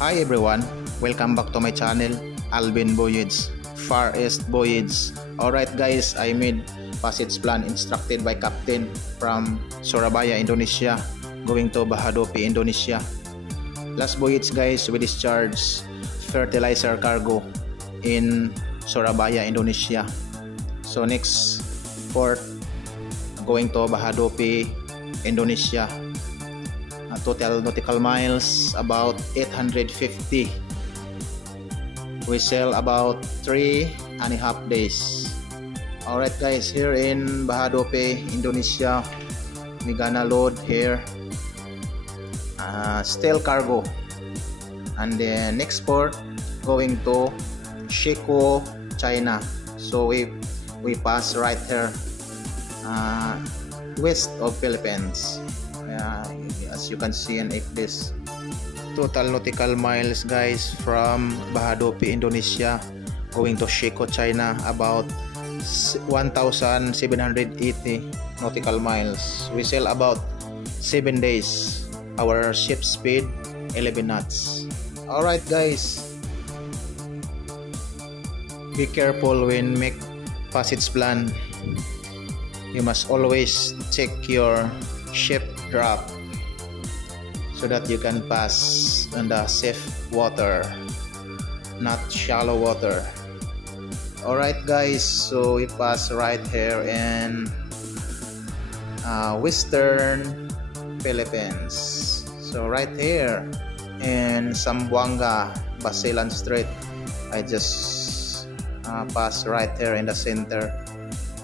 Hi everyone, welcome back to my channel, Alvin Voyage, Far East Voyage. Alright guys, I made passage plan instructed by Captain from Surabaya, Indonesia, going to Bahodopi, Indonesia. Last voyage guys, we discharged fertilizer cargo in Surabaya, Indonesia. So next port, going to Bahodopi, Indonesia. Total nautical miles about 850. We sail about 3.5 days. Alright guys, here in Bahodopi, Indonesia, we gonna load here steel cargo, and the next port going to Shekou, China. So we pass right here west of Philippines. As you can see, and if this total nautical miles guys from Bahodopi, Indonesia, going to Shekou, China, about 1,780 nautical miles. We sail about 7 days. Our ship speed 11 knots. Alright guys, be careful when make passage plan. You must always check your ship draft so that you can pass in the safe water, not shallow water. Alright guys, so we pass right here in western Philippines. So right here in Zamboanga, Basilan Strait, I just pass right here in the center,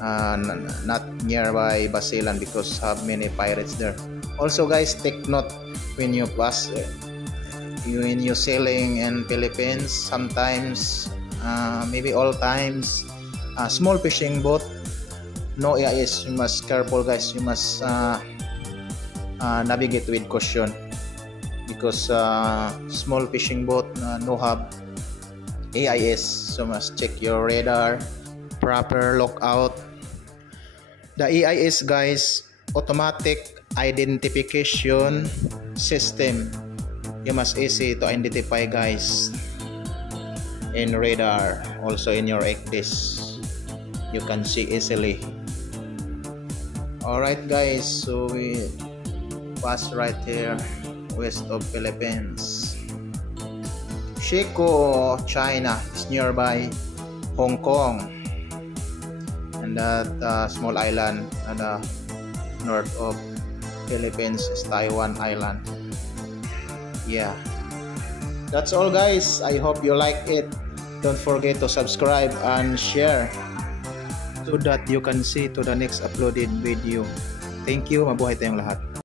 not nearby Basilan because have many pirates there. Also guys, take note when you pass when you sailing in Philippines, sometimes maybe all times small fishing boat, no AIS. You must careful guys, you must navigate with caution because small fishing boat no have AIS, so must check your radar, proper lookout. The AIS guys, automatic identification system. You must easy to identify guys in radar, also in your ECDIS you can see easily. Alright guys, so we pass right here west of Philippines. Shekou, China is nearby Hong Kong, and that small island and north of Philippines is Taiwan Island. Yeah, that's all guys. I hope you like it. Don't forget to subscribe and share so that you can see to the next uploaded video. Thank you. Mabuhay tayong lahat.